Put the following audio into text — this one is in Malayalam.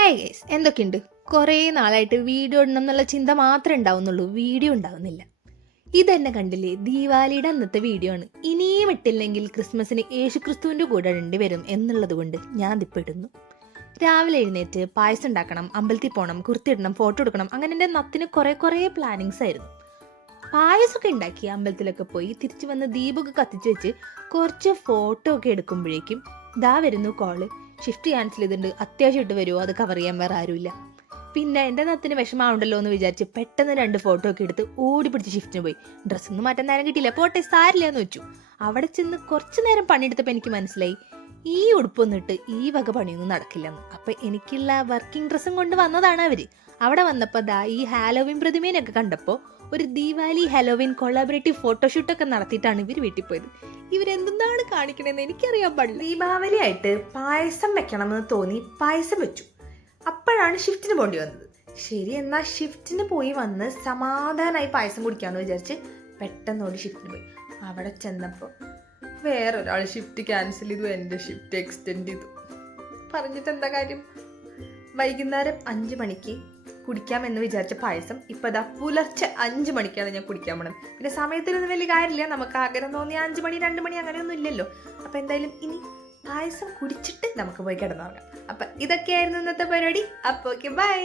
ഹായ് ഗൈസ്, എന്തൊക്കെയുണ്ട്? കുറേ നാളായിട്ട് വീഡിയോ ഇടണം എന്നുള്ള ചിന്ത മാത്രമേ ഉണ്ടാവുന്നുള്ളൂ, വീഡിയോ ഉണ്ടാവുന്നില്ല. ഇതെന്നെ കണ്ടില്ലേ, ദീപാവലിയുടെ അന്നത്തെ വീഡിയോ ആണ്. ഇനിയും ഇട്ടില്ലെങ്കിൽ ക്രിസ്മസിന് യേശുക്രിസ്തുവിൻ്റെ കൂടെ ഇടേണ്ടി വരും എന്നുള്ളത് കൊണ്ട് ഞാൻ ഇതിപ്പോൾ ഇടുന്നു. രാവിലെ എഴുന്നേറ്റ് പായസം ഉണ്ടാക്കണം, അമ്പലത്തിൽ പോകണം, കുർത്തിയിടണം, ഫോട്ടോ എടുക്കണം, അങ്ങനെ എൻ്റെ നത്തിന് കുറേ പ്ലാനിങ്സ് ആയിരുന്നു. പായസമൊക്കെ ഉണ്ടാക്കി അമ്പലത്തിലൊക്കെ പോയി തിരിച്ചു വന്ന് ദീപമൊക്കെ കത്തിച്ച് വെച്ച് കുറച്ച് ഫോട്ടോ ഒക്കെ എടുക്കുമ്പോഴേക്കും ഇതാ വരുന്നു കോള്. ഷിഫ്റ്റ് ക്യാൻസൽ ചെയ്തിട്ടുണ്ട്, അത്യാവശ്യമായിട്ട് വരുമോ, അത് കവർ ചെയ്യാൻ വേറെ ആരുമില്ല. പിന്നെ എൻ്റെ നത്തിന് വിഷമാവുണ്ടല്ലോ എന്ന് വിചാരിച്ച് പെട്ടെന്ന് 2 ഫോട്ടോ ഒക്കെ എടുത്ത് ഓടി പിടിച്ച് ഷിഫ്റ്റിന് പോയി. ഡ്രസ്സൊന്നും മാറ്റാൻ നേരം കിട്ടിയില്ല, പോട്ടെ സാരില്ല എന്ന് വെച്ചു. അവിടെ ചെന്ന് കുറച്ച് നേരം പണിയെടുത്തപ്പോൾ എനിക്ക് മനസ്സിലായി ഈ ഉടുപ്പൊന്നും ഇട്ട് ഈ വക പണിയൊന്നും നടക്കില്ലെന്ന്. അപ്പം എനിക്കുള്ള വർക്കിംഗ് ഡ്രസ്സും കൊണ്ട് വന്നതാണ് അവർ. അവിടെ വന്നപ്പോൾ ദാ ഈ ഹാലോവിൻ പ്രതിമേനൊക്കെ കണ്ടപ്പോൾ ഒരു ദീപാവലി ഹാലോവിൻ കൊളാബറേറ്റീവ് ഫോട്ടോഷൂട്ടൊക്കെ നടത്തിയിട്ടാണ് ഇവർ വീട്ടിൽ പോയത്. ഇവരെന്താണ് കാണിക്കണമെന്ന് എനിക്കറിയാൻ പാടില്ല. ദീപാവലി ആയിട്ട് പായസം വെക്കണമെന്ന് തോന്നി പായസം വെച്ചു. അപ്പോഴാണ് ഷിഫ്റ്റിന് പോകേണ്ടി വന്നത്. ശരി, എന്നാൽ ഷിഫ്റ്റിന് പോയി വന്ന് സമാധാനമായി പായസം കുടിക്കാമെന്ന് വിചാരിച്ച് പെട്ടെന്നോടി ഷിഫ്റ്റിന് പോയി. അവിടെ ചെന്നപ്പോൾ വേറൊരാൾ ഷിഫ്റ്റ് ക്യാൻസൽ ചെയ്തു, എൻ്റെ ഷിഫ്റ്റ് എക്സ്റ്റെൻഡ് ചെയ്തു. പറഞ്ഞിട്ട് എന്താ കാര്യം? വൈകുന്നേരം 5 മണിക്ക് കുടിക്കാമെന്ന് വിചാരിച്ച പായസം ഇപ്പം ഇതാ പുലർച്ചെ 5 മണിക്കാണ് ഞാൻ കുടിക്കാൻ പോണത്. പിന്നെ സമയത്തിനൊന്നും വലിയ കാര്യമില്ല, നമുക്ക് ആഗ്രഹം തോന്നി 5 മണി 2 മണി അങ്ങനെയൊന്നും ഇല്ലല്ലോ. അപ്പം എന്തായാലും ഇനി പായസം കുടിച്ചിട്ട് നമുക്ക് പോയി കിടന്നുറങ്ങാം. അപ്പം ഇതൊക്കെയായിരുന്നു ഇന്നത്തെ പരിപാടി. അപ്പോൾ ഓക്കെ, ബൈ.